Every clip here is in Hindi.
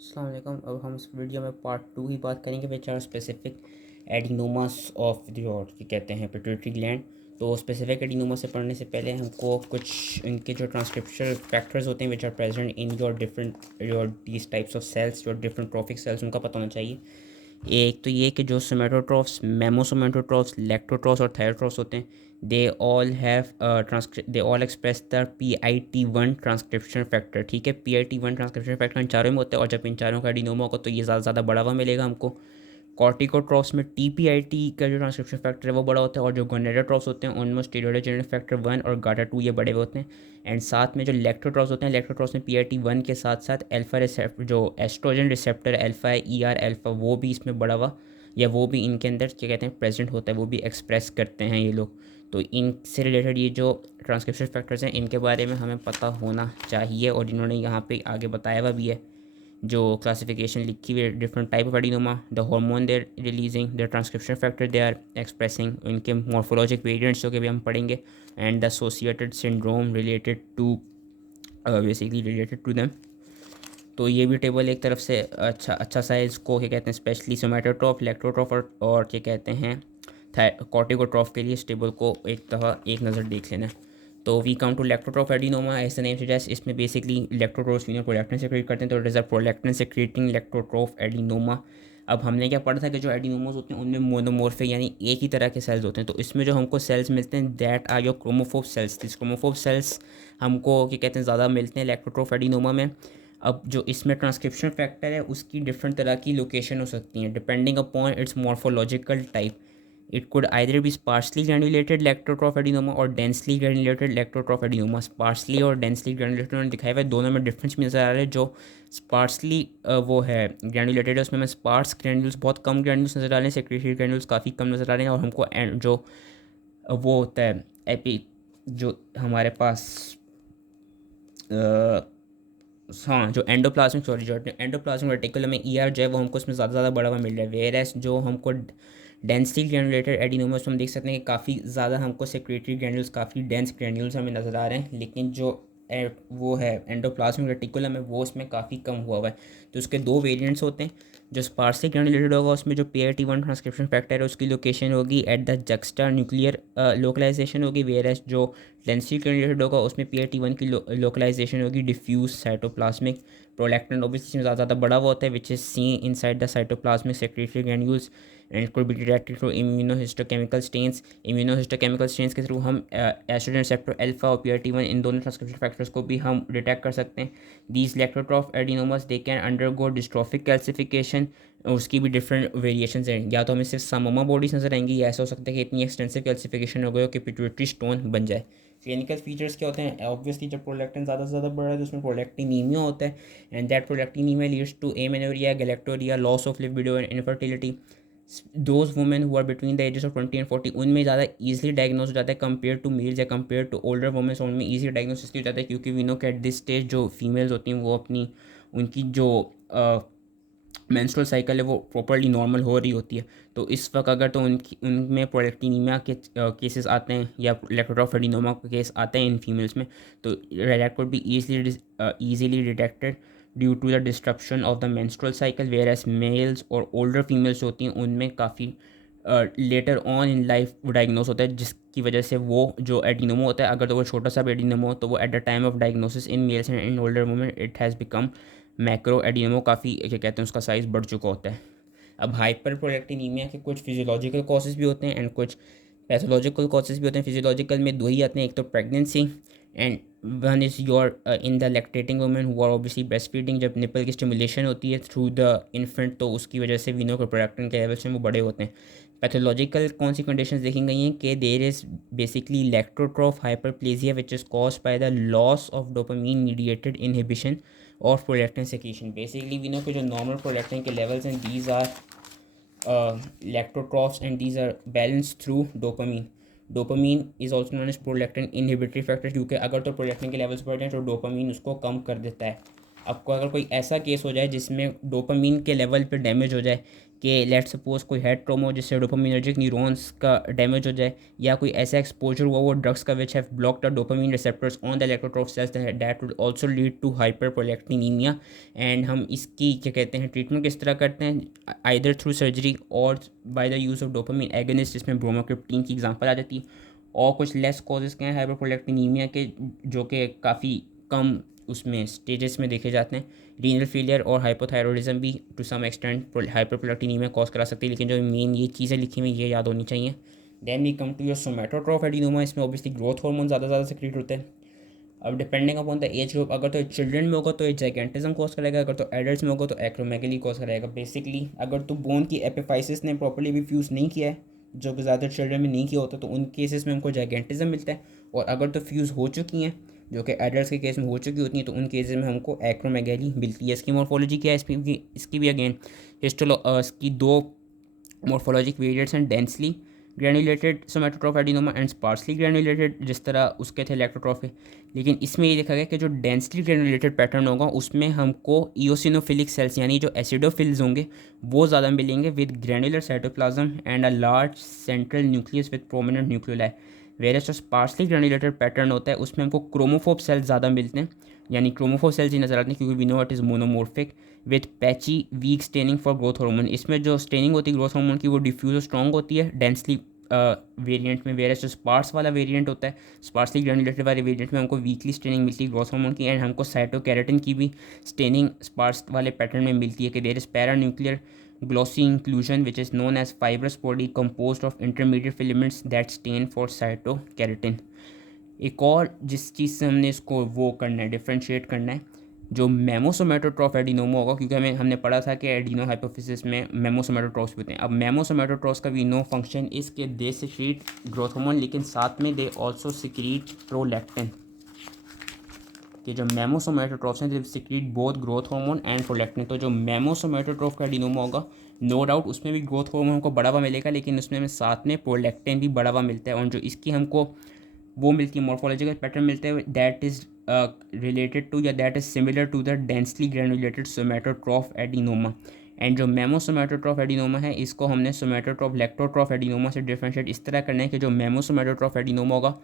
अस्सलाम वालेकुम। अब हम इस वीडियो में पार्ट 2 की बात करेंगे which are specific adenomas of your क्या कहते हैं पिट्यूटरी ग्लैंड। तो स्पेसिफिक एडिनोमा से पढ़ने से पहले हमको कुछ इनके जो ट्रांसक्रिप्शनल फैक्टर्स होते हैं which are present in your different your these types of cells, your different trophic cells, उनका पता होना चाहिए। एक तो ये कि जो सोमेटोट्रॉफ्स, मेमोसोमेटोट्रॉफ्स, लैक्टोट्रॉफ्स और थायरोट्रॉफ्स होते हैं, they all have they all express the PIT1 transcription factor. ठीक है, PIT1 ट्रांसक्रिप्शन फैक्टर इन चारों में होता है, और जब इन चारों का एडिनोमा होगा तो ये ज़्यादा ज़्यादा बढ़ावा मिलेगा हमको। कॉर्टिकोट्रॉफ्स में TPIT का जो ट्रांसक्रिप्शन फैक्टर है वो बड़ा होता है, और जो गोनेडोट्रॉफ्स होते हैं उनमें स्टीरोइडोजेनेटिक फैक्टर 1 और गाटा 2 ये बड़े होते हैं। एंड साथ में जो लैक्टोट्रॉफ्स होते हैं, लैक्टोट्रॉफ्स में PIT1 के साथ साथ अल्फा रिसेप्टर, जो एस्ट्रोजन रिसेप्टर अल्फा है, ER अल्फा, वो भी इसमें बड़ा हुआ, या वो भी इनके अंदर क्या कहते हैं प्रेजेंट होता है, वो भी एक्सप्रेस करते हैं ये लोग। तो इनसे रिलेटेड ये जो ट्रांसक्रिप्शन फैक्टर्स हैं इनके बारे में हमें पता होना चाहिए, और इन्होंने यहाँ पे आगे बताया हुआ भी है जो क्लासिफिकेशन लिखी हुई है different type of adenoma, the hormone they are releasing, the transcription factor they are expressing, इनके मॉर्फोलॉजिक वेरिएंट्स जो कि भी हम पढ़ेंगे, and the associated syndrome related to basically related to them. तो ये भी टेबल एक तरफ से अच्छा सा है, इसको क्या कहते हैं स्पेशली सोमेटोट्रॉफ, लैक्टोट्रॉफ और क्या कहते हैं कॉर्टिकोट्रॉफ के लिए इस टेबल को एक दफ़ा एक नज़र देख लेना। तो we come to lactotroph adenoma, as the name suggest, इसमें बेसिकली लैक्टोट्रॉफ्स फिनोल प्रोलैक्टिन सेक्रेट करते हैं, तो it is a prolactin secreting lactotroph adenoma. अब हमने क्या पढ़ा था कि जो एडिनोमास होते हैं उनमें मोनोमोर्फिक यानी एक ही तरह के सेल्स होते हैं, तो इसमें जो हमको सेल्स मिलते हैं that are your chromophobe cells. This chromophobe cells हमको क्या कहते हैं ज़्यादा मिलते हैं लैक्टोट्रॉफ एडिनोमा में। अब जो इसमें ट्रांसक्रिप्शन फैक्टर है उसकी डिफरेंट तरह की लोकेशन हो सकती हैं depending upon its morphological type. It could either be sparsely granulated lactotroph adenoma और densely granulated lactotroph adenoma. Sparsely और डेंसली ग्रैन्युलेटेड उन्होंने दिखाया हुआ है, दोनों में डिफरेंस भी नज़र आ रहा है। जो स्पार्सली वो है ग्रैन्युलेटेड है उसमें हमें स्पार्स ग्रैन्यूल्स, बहुत कम ग्रैन्यूल्स नज़र आ रहे हैं, सेक्रेटरी ग्रैन्यूल्स काफ़ी कम नज़र आ रहे हैं, और हमको जो वो होता है एपी, जो हमारे पास हाँ जो एंडोप्लाज्मिक, सॉरी, जो एंडोप्लाज्मिक रेटिकुलम में ER जो है वो हमको उसमें ज़्यादा बढ़ावा मिल रहा है। वेयर एस जो हमको डेंसली ग्रैन्युलेटेड एडिनोमास हम देख सकते हैं कि काफ़ी ज़्यादा हमको सेक्रेटरी ग्रैन्यूल्स, काफ़ी डेंस ग्रैन्यूल्स हमें नज़र आ रहे हैं, लेकिन जो वो है एंडोप्लाज्मिक रेटिकुलम है वो उसमें काफ़ी कम हुआ है। तो उसके दो वेरिएंट्स होते हैं। जो स्पार्सली ग्रैन्युलेटेड होगा उसमें जो PIT1 ट्रांसक्रिप्शन फैक्टर है उसकी लोकेशन होगी at the juxta nuclear localisation होगी, वेयर एस जो डेंसली ग्रैन्युलेटेड होगा उसमें PIT1 की लोकलाइजेशन होगी डिफ्यूज साइटोप्लाज्मिक। प्रोलैक्टिन ऑब्वियसली ज़्यादा बड़ा हुआ होता है which is seen inside the cytoplasmic secretory granules and could be detected through immunohistochemical stains. Immunohistochemical stains के थ्रू हम एस्ट्रोजन रिसेप्टर अल्फा और PIT1 इन दोनों ट्रांसक्रिप्शन फैक्टर्स को भी हम डिटेक्ट कर सकते हैं। These lactotroph adenomas they can undergo dystrophic calcification, उसकी भी डिफरेंट वेरिएशंस हैं, या तो हमें सिर्फ सामोमा बॉडीज नजर आएंगी, या ऐसा हो सकता है कि इतनी एक्सटेंसिव कैल्सिफिकेशन हो गई हो कि पिट्यूटरी स्टोन बन जाए। क्लिनिकल फीचर्स क्या होते हैं, ऑब्वियसली जब प्रोलैक्टिन ज़्यादा से ज़्यादा बढ़ रहा है तो उसमें प्रोलैक्टिनीमिया होता है, and that prolactinaemia leads to amenorrhoea, galactorrhoea, loss of libido and infertility. Those women who are between the ages of 20 and 40 उनमें ज़्यादा ईजिली डायग्नोस हो जाता है कंपेयर टू मेल्स, या कंपेयर टू ओल्डर वुमेन, उनमें ईजी डायग्नोस इसलिए हो जाता है क्योंकि वी नो कि एट दिस स्टेज जो फीमेल्स होती हैं वो अपनी उनकी जो मेंस्ट्रुअल साइकिल है वो प्रॉपरली नॉर्मल हो रही होती है। तो इस वक्त अगर तो उनकी उनमें प्रोलैक्टिनीमिया के केसेस आते हैं या लैक्टोट्रॉफ एडिनोमा के केस आते हैं इन फीमेल्स में, तो that could be easily detected due to the disruption of the menstrual cycle, whereas males और ओल्डर फीमेल्स होती हैं उनमें काफ़ी लेटर ऑन इन लाइफ वो डायग्नोस होता है, जिसकी वजह से वो जो एडिनोमा होता है अगर तो वो छोटा सा भी एडिनोमा हो तो वो at the time of diagnosis in males and in older women it has become macro adenoma, काफ़ी क्या कहते हैं उसका साइज़ बढ़ चुका होता है। अब हाइपर प्रोलैक्टिनीमिया के कुछ फिजियोलॉजिकल कॉजेज़ भी होते हैं एंड कुछ पैथोलॉजिकल कॉजेज़ भी होते हैं। फिजियोलॉजिकल में दो ही आते हैं, एक तो pregnancy and one is your in the lactating women who are obviously breast feeding, जब निपल की स्टिमुलेशन होती है थ्रू द इन्फेंट तो उसकी वजह से वीनो के प्रोलैक्टिन के लेवल्स हैं वो बड़े होते हैं। पैथोलॉजिकल कौन सी कंडीशंस देखी गई हैं कि there is basically lactotroph hyperplasia which is caused by the loss of dopamine mediated inhibition of prolactin secretion. Basically we know कि जो नॉर्मल प्रोलैक्टिन के लेवल्स हैं these are lactotrophs and these are balanced through dopamine. Dopamine is also known as prolactin inhibitory factor, क्योंकि अगर तो प्रोलैक्टिन के लेवल्स बढ़ जाए तो डोपामीन उसको कम कर देता है। आपको अगर कोई ऐसा केस हो जाए जिसमें डोपामीन के लेवल पे डैमेज हो जाए कि लेट सपोज कोई हेड ट्रॉमा हो जिससे डोपामिनर्जिक न्यूरॉन्स का डैमेज हो जाए, या कोई ऐसा एक्सपोजर हुआ वो ड्रग्स का which have blocked the dopamine receptors on the lactotroph cells that would also lead to hyperprolactinaemia. And हम इसकी क्या कहते हैं ट्रीटमेंट किस तरह करते हैं, आइदर थ्रू सर्जरी और by the use of dopamine agonist जिसमें ब्रोमोक्रिप्टीन की एग्जांपल आ जाती है। और कुछ लेस कॉजेज़ क्या हैं हाइपरप्रोलेक्टिनीमिया के, जो कि काफ़ी कम उसमें स्टेजेस में देखे जाते हैं। रीनल फेलियर और हाइपोथायरॉयडिज्म भी टू सम एक्सटेंट हाइपरप्रोलेक्टिनीमिया कॉज करा सकती है, लेकिन जो मेन ये चीज़ें लिखी हुई ये याद होनी चाहिए। Then we come to your somatotroph adenoma. इसमें ऑब्वियसली ग्रोथ हार्मोन ज़्यादा सिक्रीट होते हैं। अब depending upon the age group, अगर तो चिल्ड्रन में होगा तो ये जाइगेंटिज्म कॉज करेगा, अगर तो एडल्ट्स में होगा तो एक्रोमेगली कॉज करेगा। बेसिकली अगर तो बोन की एपिफाइसिस ने प्रॉपर्ली भी फ्यूज़ नहीं किया है, जो कि ज़्यादातर चिल्ड्रन में नहीं किया होता, तो उन केसेस में हमको जाइगेंटिज्म मिलता है। और अगर तो फ्यूज़ हो चुकी हैं, जो कि एडल्ट्स के केस में हो चुकी होती हैं, तो उन केसेस में हमको एक्रोमेगली मिलती है। इसकी मॉर्फोलॉजी क्या है, इसकी भी अगेन इसकी दो मॉर्फोलॉजिक वेरिएंट्स हैं, densely granulated somatotroph adenoma and sparsely granulated, जिस तरह उसके थे इलेक्ट्रोट्रॉफी। लेकिन इसमें ये देखा गया कि जो डेंसली ग्रैन्युलेटेड पैटर्न होगा उसमें हमको इओसिनोफिलिक सेल्स यानी जो एसिडोफिल्स होंगे वो ज़्यादा मिलेंगे with granular cytoplasm and a large central nucleus with prominent nucleoli. Whereas जो स्पार्सली ग्रैन्युलेटेड पैटर्न होता है उसमें हमको क्रोमोफोब सेल्स ज़्यादा मिलते हैं, यानी क्रोमोफोब सेल्स ही नजर आते हैं, क्योंकि we know it is monomorphic with patchy weak staining for growth hormone. इसमें जो स्टेनिंग होती है ग्रोथ हार्मोन की वो डिफ्यूज और स्ट्रॉन्ग होती है डेंसली वेरिएंट में। वेरस जो स्पार्स वाला वेरिएंट होता है, स्पार्सली ग्रैन्युलेटेड वाले वेरिएंट में हमको वीकली स्टेनिंग मिलती है ग्रोथ हार्मोन की, एंड हमको साइटोकैरेटिन की भी स्टेनिंग स्पार्स वाले पैटर्न में मिलती है कि there is para nuclear glossy inclusion which is known as fibrous body composed of intermediate filaments that stain for cytokeratin। एक और जिस चीज़ से हमने इसको वो करना है डिफ्रेंशिएट करना है, जो मेमोसोमेटोट्रॉफ एडिनोमा होगा, क्योंकि हमने पढ़ा था कि एडिनो हाइपोफिसिस में मेमोसोमेटोट्रॉफ्स होते हैं। अब मेमोसोमेटोट्रॉफ्स का वी नो फंक्शन इज के दे सिक्रीट ग्रोथ हार्मोन, लेकिन साथ में दे ऑल्सो सिक्रीट प्रोलैक्टिन। कि जो मेमोसोमेटोट्रॉफ्स हैं they secrete both growth hormone and prolactin. तो जो मेमोसोमेटोट्रॉफ का एडिनोमा होगा नो डाउट उसमें भी ग्रोथ हार्मोन को बढ़ावा मिलेगा, लेकिन उसमें हमें साथ में प्रोलैक्टिन भी बढ़ावा मिलता है। और जो इसकी हमको वो मिलती है मॉर्फोलॉजिकल पैटर्न मिलते हैं दैट इज़ रिलेटेड टू या that is similar to the densely granulated somatotroph adenoma. And जो मेमोसोमेटोट्रॉफ एडिनोमा है इसको हमने सोमेटोट्रॉफ लेक्टोट्रॉफ एडिनोमा से डिफ्रेंशिएट इस तरह करना है कि जो मेमोसोमेटोट्रॉफ एडिनोमा होगा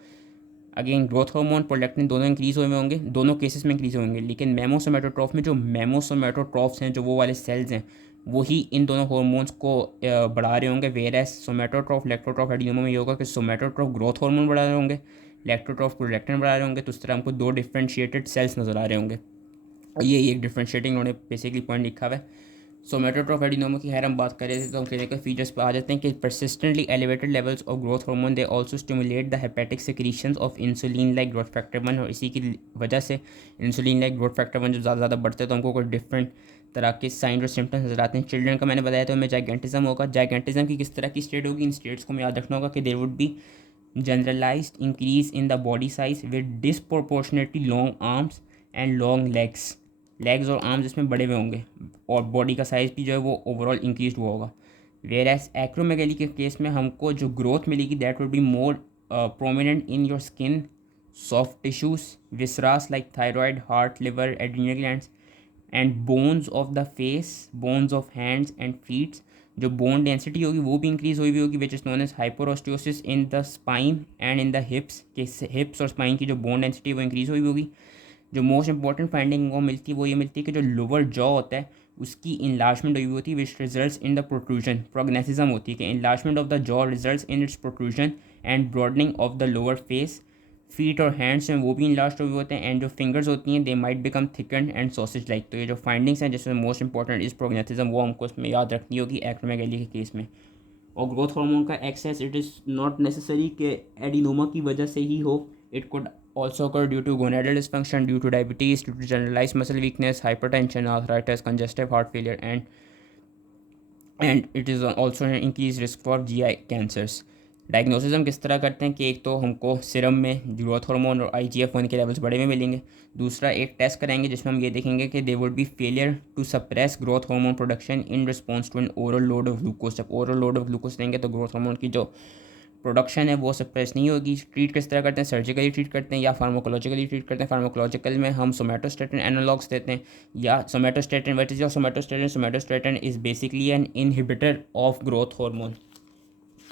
अगेन ग्रोथ हार्मोन प्रोलैक्टिन दोनों इंक्रीज़ हुए होंगे, दोनों केसेस में इंक्रीज़ होंगे, लेकिन मेमोसोमेटोट्रॉफ में जो मेमोसोमेटोट्रॉफ्स हैं जो वो वाले सेल्स हैं वही इन दोनों हार्मोन्स को बढ़ा रहे होंगे। वेरएस सोमेटोट्रॉफ लेक्टोट्रॉफ एडिनोमा में ये होगा कि सोमेटोट्रॉफ ग्रोथ हार्मोन बढ़ा रहे होंगे, लेक्टोट्रॉफ प्रोलैक्टिन बढ़ा रहे होंगे। तो इस तरह हमको दो डिफ्रेंशिएटेड सेल्स नज़र आ रहे होंगे। ये एक डिफ्रेंशिएटिंग उन्होंने बेसिकली पॉइंट लिखा हुआ है। सोमेटोट्रॉफ एडिनोमा की खैर हम बात कर रहे थे तो हम क्लिनिकल फीचर्स पर आ जाते हैं कि persistently elevated levels of growth hormone they also stimulate the hepatic secretions of insulin like growth factor 1। और इसी की वजह से इंसुलिन लाइक ग्रोथ फैक्टर 1 जो ज़्यादा बढ़ते हैं तो हमको कोई डिफरेंट तरह के साइन और सिम्टम्स नजर आते हैं। चिल्ड्रन का मैंने बताया तो हमें जाइगेंटिज्म होगा। जाइगेंटिज्म की किस तरह की स्टेट होगी, इन स्टेट्स को हमें याद रखना होगा कि there would be generalised increase in the body size with disproportionately long arms and long legs और आर्म्स इसमें बड़े हुए होंगे, और बॉडी का साइज़ भी जो है वो ओवरऑल इंक्रीज हुआ होगा। वेयर एज एक्रोमेगली के केस में हमको जो ग्रोथ मिलेगी that would be more prominent in your skin, soft tissues, viscera like thyroid, heart, liver, adrenal glands and bones of the face, bones of hands and feets. जो बोन डेंसिटी होगी वो भी इंक्रीज हुई भी होगी which is known as hyperostosis in the spine and in the hips. के हिप्स और स्पाइन की जो बोन डेंसिटी वो इंक्रीज हुई भी होगी। जो मोस्ट इंपॉर्टेंट फाइंडिंग वो मिलती है वो ये मिलती है कि जो लोअर जॉ होता है उसकी इन्लार्जमेंट हुई होती है which results in the protrusion. Prognathism होती है कि enlargement of the jaw results in its protrusion and broadening of the lower face. Feet और हैंड्स हैं वो भी इन्लार्ज हुए होते हैं, एंड जो फिंगर्स होती हैं they might become thicken and sausage like. तो ये जो फाइंडिंग्स हैं जिसमें मोस्ट इंपॉर्टेंट इस प्रोग्नेसिज्म वो हमको इसमें याद रखनी होगी एक्रोमेगली के केस में। और ग्रोथ हार्मोन का excess it is not necessary कि एडिनोमा की वजह से ही हो, it could also occur due to gonadal dysfunction, due to diabetes, due to generalized muscle weakness, hypertension, arthritis, congestive heart failure, and it is also an increased risk for GI cancers। Diagnosis हम किस तरह करते हैं कि एक तो हमको सिरम में ग्रोथ हार्मोन और IGF-1 के लेवल्स बड़े में मिलेंगे। दूसरा एक टेस्ट कराएंगे जिसमें हम ये देखेंगे कि they would be failure to suppress growth hormone production in response to an oral load of glucose. जब ओरल लोड ऑफ ग्लूकोज देंगे तो ग्रोथ हार्मोन की जो प्रोडक्शन है वो सप्रेस नहीं होगी। ट्रीट किस तरह करते हैं, सर्जिकली ट्रीट करते हैं या फार्माकोलॉजिकली ट्रीट करते हैं। फार्माकोलॉजिकल में हम सोमेटोस्टेटिन एनालॉग्स देते हैं या somatostatin, what is your somatostatin? Somatostatin is basically an inhibitor of growth hormone.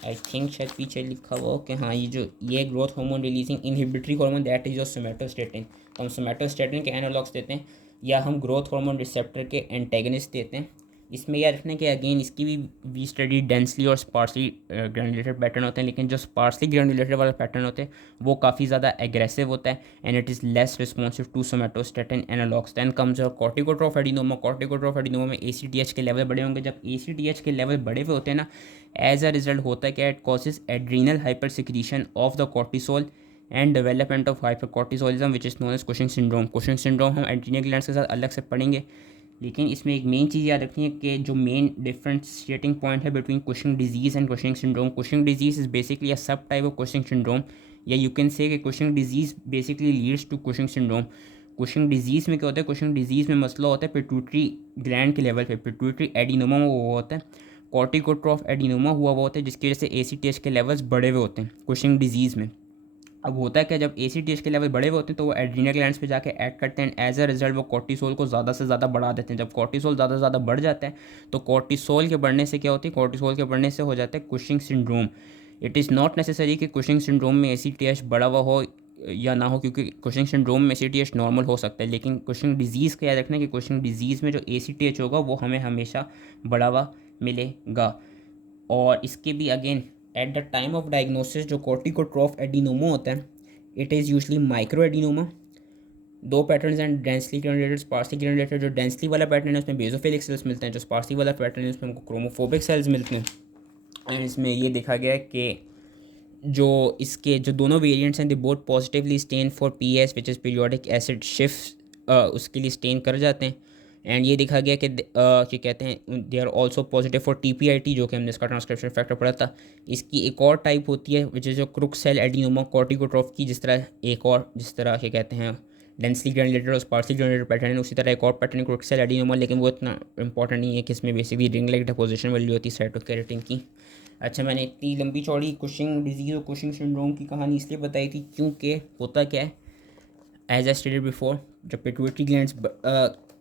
I think शायद पीछे लिखा हुआ हो कि हाँ ये growth hormone releasing inhibitory hormone, that is your somatostatin. तो हम सोमेटोस्टेटिन के एनालॉग्स देते हैं या हम ग्रोथ हार्मोन रिसेप्टर के एंटेगनिस्ट देते हैं। इसमें याद रखना कि अगेन इसकी भी वी स्टडी डेंसली और स्पार्सली ग्रैनुलेटेड पैटर्न होते हैं, लेकिन जो स्पार्सली ग्रैनुलेटेड वाला पैटर्न होते हैं वो काफ़ी ज़्यादा एग्रेसिव होता है and it is less responsive to somatostatin analogues. Then comes your corticotroph adenoma. Corticotroph adenoma में ACTH के लेवल बड़े होंगे। जब ACTH के लेवल बड़े हुए होते हैं ना, एज अ रिजल्ट होता है कि it causes adrenal hypersecretion of the cortisol and development of hypercortisolism which is known as Cushing syndrome. Cushing syndrome हम एड्रीनल ग्लैंड्स के साथ अलग से पढ़ेंगे, लेकिन इसमें एक मेन चीज़ याद रखनी है कि जो मेन डिफरेंशिएटिंग पॉइंट है between Cushing disease and Cushing syndrome. Cushing disease is basically a subtype of Cushing syndrome, या यू कैन से कि Cushing disease basically leads to Cushing syndrome. Cushing disease में क्या होता है, कुशिंग डिजीज़ में मसला होता है पिट्यूटरी ग्लैंड के लेवल पे, पिट्यूटरी एडिनोमा हुआ होता है, कॉर्टिकोट्रोफ एडिनोमा हुआ होता है, जिसकी वजह से ACTH के लेवल्स बढ़े हुए होते हैं कुशिंग डिजीज़ में। अब होता है कि जब ACTH के लेवल बड़े हुए होते हैं तो वो एड्रीनल ग्लैंड्स पे जाके ऐड करते हैं, एज अ रिजल्ट वो कॉर्टिसोल को ज़्यादा से ज़्यादा बढ़ा देते हैं। जब कॉर्टिसोल ज़्यादा से ज़्यादा बढ़ जाता है तो कॉर्टिसोल के बढ़ने से क्या होती है, कॉर्टिसोल के बढ़ने से हो जाता है Cushing syndrome. It is not necessary कि कुशिंग सिंड्रोम में ACTH बढ़ा हुआ हो या ना हो, क्योंकि कुशिंग सिंड्रोम में ACTH नॉर्मल हो सकता है, लेकिन कुशिंग डिजीज़ का याद रखना है कि कुशिंग डिजीज़ में जो ACTH होगा वो हमें हमेशा बढ़ा हुआ मिलेगा। और इसके भी again at the time of diagnosis जो कॉर्टिकोट्रोफ एडिनोमा होता है, it is usually micro adenoma. दो पैटर्न हैं, डेंसली ग्रैनुलेटेड, स्पार्सली ग्रैनुलेटेड। जो डेंसली वाला पैटर्न है उसमें बेसोफिलिक सेल्स मिलते हैं, जो स्पार्सली वाला पैटर्न है उसमें हमको क्रोमोफोबिक सेल्स मिलते हैं। एंड इसमें ये देखा गया है कि जो इसके जो दोनों वेरिएंट्स हैं they both positively stand for PS which is periodic acid shift, उसके लिए स्टेन कर जाते हैं। एंड ये देखा गया कि क्या कहते हैं, they are also positive for TPIT, जो कि हमने इसका ट्रांसक्रिप्शन फैक्टर पढ़ा था। इसकी एक और टाइप होती है विच इज़ जो क्रुक सेल एडिनोमा कॉर्टिकोट्रोफ की, जिस तरह एक और जिस तरह क्या कहते हैं डेंसली ग्रैनुलेटेड और स्पार्सली ग्रैनुलेटेड पैटर्न है, उसी तरह एक और पैटर्न क्रुक सेल एडिनोमा, लेकिन वो इतना इंपॉर्टेंट नहीं है कि इसमें बेसिकली रिंग लाइक डिपोजिशन वाली होती है साइटोकेराटिन की। अच्छा, मैंने इतनी लंबी चौड़ी कुशिंग डिजीज़ और कुशिंग सिंड्रोम की कहानी इसलिए बताई थी क्योंकि होता क्या है, एज आई स्टेटेड बिफोर, जब पिट्यूटरी ग्लैंड्स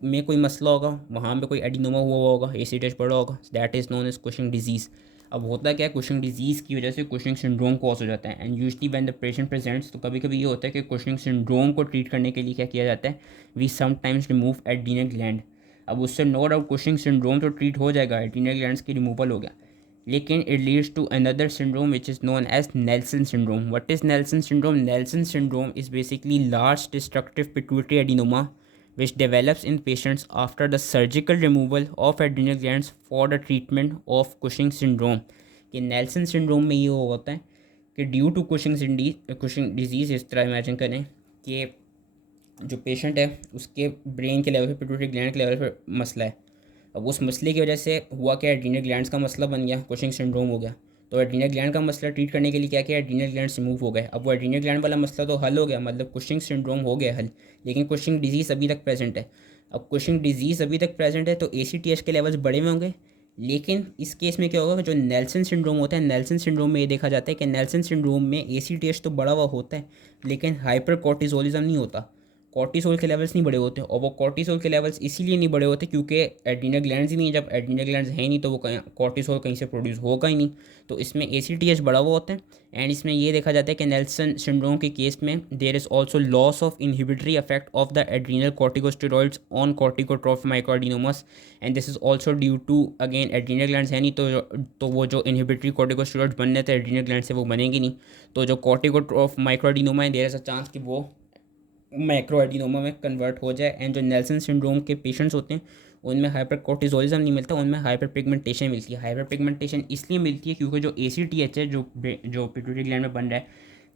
में कोई मसला होगा, वहाँ पे कोई एडिनोमा हुआ होगा, ACTH पड़ा होगा, that is known as Cushing disease. अब होता क्या है, कुशिंग डिजीज़ की वजह से कुशिंग सिंड्रोम कॉज हो जाता है। And usually when the patient presents, तो कभी कभी ये होता है कि कुशिंग सिंड्रोम को ट्रीट करने के लिए क्या किया जाता है, we sometimes remove adrenal gland. अब उससे नो डाउट कुशिंग सिंड्रोम तो ट्रीट हो जाएगा, एड्रीनल ग्लैंड्स की रिमूवल हो गया, लेकिन it leads to another syndrome which is known as Nelson syndrome. What is Nelson syndrome? Nelson syndrome is basically large destructive pituitary adenoma which develops in patients after the surgical removal of adrenal glands for the treatment of Cushing syndrome. कि नेल्सन सिंड्रोम में ये होता है कि ड्यू टू कुशिंग डिजीज़, इस तरह इमेजिन करें कि जो पेशेंट है उसके ब्रेन के लेवल पे, पिट्यूटरी ग्लैंड के लेवल पे मसला है। अब उस मसले की वजह से हुआ क्या, एड्रीनल ग्लैंड्स का मसला बन गया, कुशिंग सिंड्रोम हो गया। तो एड्रीनल ग्लैंड का मसला ट्रीट करने के लिए क्या किया, एड्रीनल ग्लैंड्स रिमूव हो गए। अब वो एड्रीनल ग्लैंड वाला मसला तो हल हो गया, मतलब कुशिंग सिंड्रोम हो गया हल, लेकिन कुशिंग डिजीज़ अभी तक प्रेजेंट है। अब कुशिंग डिजीज़ अभी तक प्रेजेंट है तो ACTH के लेवल्स बड़े में होंगे, लेकिन इस केस में क्या होगा, जो नेल्सन सिंड्रोम होता है, नेल्सन सिंड्रोम में ये देखा जाता है कि नेल्सन सिंड्रोम में ACTH तो बढ़ा हुआ होता है लेकिन हाइपर कॉर्टिसोलिज्म नहीं होता, कॉर्टिसोल के लेवल्स नहीं बड़े होते। और वो कॉर्टिसोल के लेवल्स इसीलिए नहीं बड़े होते क्योंकि एड्रीनल ग्लैंड्स ही नहीं है। जब एड्रीनल ग्लैंड्स हैं नहीं तो वो कॉर्टिसोल कहीं से प्रोड्यूस होगा ही नहीं, तो इसमें ACTH बढ़ा हुआ होता है। एंड इसमें ये देखा जाता है कि नेल्सन सिंड्रोम के केस में there is also loss of inhibitory effect of the adrenal corticosteroids on corticotroph microadenomas, and this is also due to again adrenal glands है नहीं तो वो जो इनहिबिटरी कॉर्टिकोस्टेरॉइड्स बनने थे एड्रीनल ग्लैंड से वो बनेंगे नहीं। तो जो कॉर्टिकोट्रोफ माइक्रोएडिनोमा है, देयर इज अ चांस कि वो मैक्रो एडिनोमा में कन्वर्ट हो जाए। एंड जो नेल्सन सिंड्रोम के पेशेंट्स होते हैं उनमें हाइपर कॉर्टिसोलिज्म नहीं मिलता, उनमें हाइपर पिगमेंटेशन मिलती है। हाइपर पिगमेंटेशन इसलिए मिलती है क्योंकि जो ACTH है जो पिट्यूटरी ग्लैंड में बन रहा है,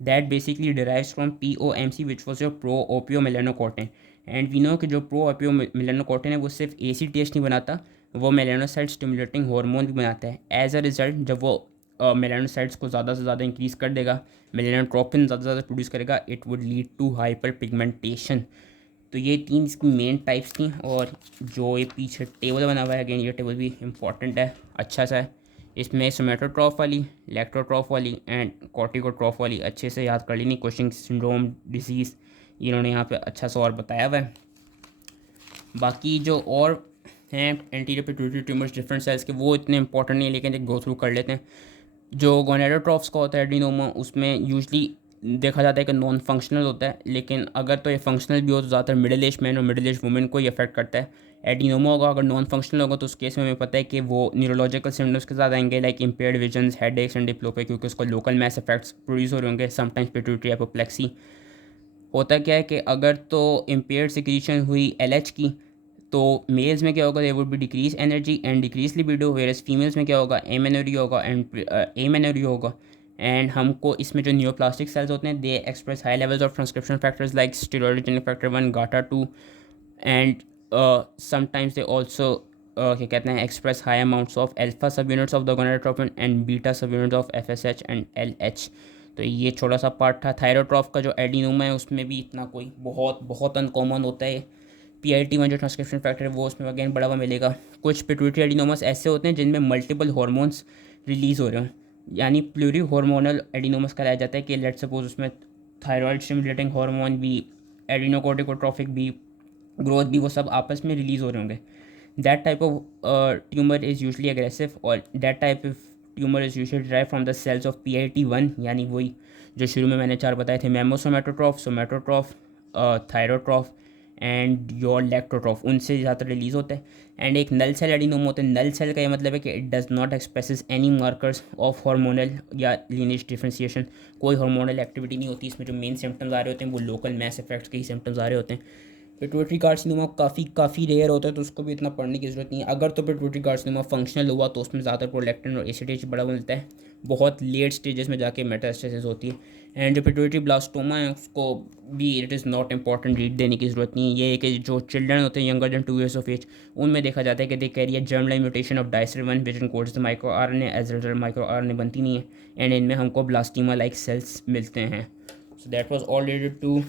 that basically derives from POMC which was your proopiomelanocortin. And we know कि जो प्रो ओपियो मेलानोकॉर्टिन है वो सिर्फ ACTH नहीं बनाता, वो मेलानोसाइट स्टिमुलेटिंग हार्मोन भी बनाता है। एज अ रिजल्ट जब वो मेलानोसाइट्स को ज़्यादा से ज़्यादा इंक्रीज़ कर देगा, मेलानोट्रोपिन ज़्यादा से ज़्यादा प्रोड्यूस करेगा, it would lead to hyperpigmentation. तो ये 3 इसकी मेन टाइप्स थी। और जो ये पीछे टेबल बना हुआ है, अगेन ये टेबल भी इम्पॉर्टेंट है, अच्छा सा है, इसमें सोमेटोट्रॉफ वाली, लैक्टोट्रॉफ वाली एंड कॉर्टिकोट्रॉफ वाली अच्छे से याद कर लेनी। कुशिंग सिंड्रोम डिजीज़ इन्होंने यहाँ पे अच्छा सा और बताया हुआ है। बाकी जो और हैं anterior pituitary tumours different cells के, वो इतने इंपॉर्टेंट नहीं है, लेकिन एक गो थ्रू कर लेते हैं। जो गोनेडोट्रॉफ्स का होता है एडिनोमा, उसमें यूजली देखा जाता है कि नॉन फंक्शनल होता है, लेकिन अगर तो ये फंक्शनल भी हो तो ज़्यादातर मिडिल एज मैन और मिडिल एज वुमेन को ही अफेक्ट करता है। एडिनोमा होगा अगर नॉन फंक्शनल होगा तो उस केस में हमें पता है कि वो न्यूरोलॉजिकल सिम्टम्स के साथ आएंगे, like impaired visions, headaches and diplopia, क्योंकि उसको लोकल मैस इफेक्ट्स प्रोड्यूस हो रहे होंगे। Sometimes pituitary apoplexy. होता क्या है कि अगर तो इम्पेयर्ड सिक्रीशन हुई एलएच की, तो मेल्स में क्या होगा, there would be decrease energy and decrease libido, whereas females में क्या होगा, एमेनोरी होगा एंड एमेनोरी होगा। एंड हमको इसमें जो न्यूरोप्लास्टिक सेल्स होते हैं, they express high levels of transcription factors like steroidogenic factor 1, GATA 2 and sometimes they also क्या कहते हैं, express high amounts of alpha subunits of the gonadotropin and beta subunits of FSH and LH. तो ये छोटा सा पार्ट था। थायरोट्रॉफ का जो एडिनोमा है उसमें भी इतना कोई बहुत बहुत अनकॉमन होता है। PIT1 जो ट्रांसक्रिप्शन फैक्टर है वो उसमें अगेन बढ़ावा मिलेगा। कुछ पिट्यूटरी एडिनोमास ऐसे होते हैं जिनमें मल्टीपल हार्मोन्स रिलीज़ हो रहे हैं, यानी प्लूरी हार्मोनल एडिनोमस कराया जाता है कि लेट सपोज उसमें थायराइड स्टिमुलेटिंग हार्मोन भी, एडिनोकोर्टिकोट्रॉफिक भी, ग्रोथ भी, वो सब आपस में रिलीज़ हो रहे होंगे। That type of tumour is usually aggressive और that type of tumour is usually drive from the cells of PIT1, यानी वही जो शुरू में मैंने 4 बताए थे, मेमोसोमेटोट्रॉफ, सोमेटोट्रॉफ, थायरोट्रॉफ एंड योर लैक्टोट्रॉफ, उनसे ज़्यादा रिलीज़ होता है। एंड एक नल सेल एडिनोमा होता है। नल सेल का ये मतलब है कि it does not expresses any markers of hormonal या लीनेज डिफ्रेंसिएशन। कोई हार्मोनल एक्टिविटी नहीं होती इसमें। जो मेन सिम्टम्स आ रहे होते हैं वो लोकल मैस इफेक्ट्स के ही सिम्टम्स आ रहे होते हैं। पिट्यूटरी कार्सिनोमा काफ़ी रेयर होता है, तो उसको भी इतना पढ़ने की ज़रूरत नहीं है। अगर तो पिट्यूटरी कार्सिनोमा फंक्शनल हुआ तो उसमें ज़्यादातर प्रोलैक्टिन और एसिटेज बड़ा मिलता है, बहुत लेट स्टेजेस में जाके मेटास्टेसिस होती है। एंड जो पिट्यूटरी ब्लास्टोमा है उसको भी it is not important read देने की ज़रूरत नहीं है। ये है कि जो चिल्ड्रन होते हैं younger than 2 years of age, उनमें देखा जाता है कि they carry germ line mutation of DICER1 which encodes the micro RNA, as result micro RNA बनती नहीं है एंड इनमें हमको ब्लास्टीमा लाइक सेल्स मिलते हैं। So that was all related to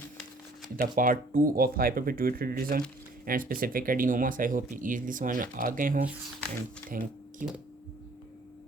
the part 2 of hyperpituitarism and specific adenomas. I hope you easily समझ में आ गए हों, and thank you.